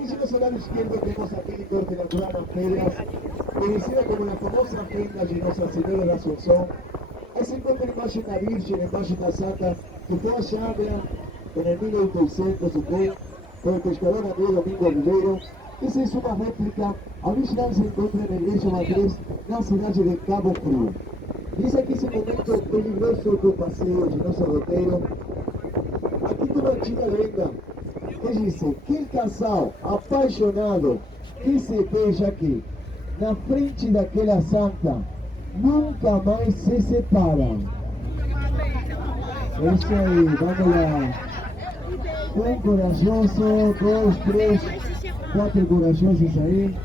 Aquellos al lado izquierdo tenemos a Kelly Corte Natural Las Pedras, conocida como la famosa Reina Genosa Señora de Asunción. Ahí se encuentra en Valle da Virgen, en Valle da Santa, que fue allá, vean, en el 1800, con el pescador Andrés Domingo Rivero. Esa es una réplica. Original se encuentra en la iglesia matriz nacional de Cabo Frío. Y es aquí ese momento peligroso do paseo Genosa Roteiro. Aqui toda a tia lenda que disse que el casal apaixonado que se beija aqui na frente daquela santa nunca mais se separam. É isso aí, vamos lá. Um corajoso, dois, três, quatro corajosos aí.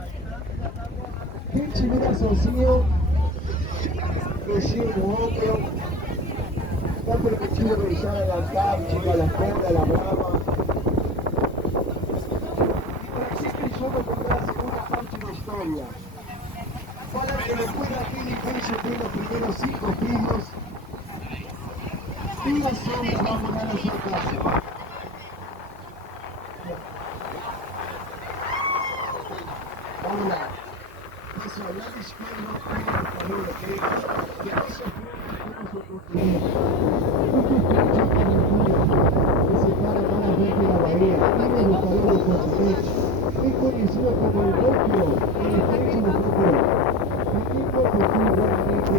Quem estiver sozinho, mexer no ombro. Está permitido beijar a la Antártica, a la Conda, a la Brahma. Francisco y yo me conté la segunda parte de la historia. Para que después de aquel inicio de los primeros 5 filhos, y las sombras van a morar a su casa. Vamos lá. Eso, al lado izquierdo, tiene el cabello que a veces tenemos otro cliente. Que se para para ver de la bahía, tiene el calor de Cotopeche. Es conocido como el Tokio, el estrecho de Tokio. El tipo que tú realmente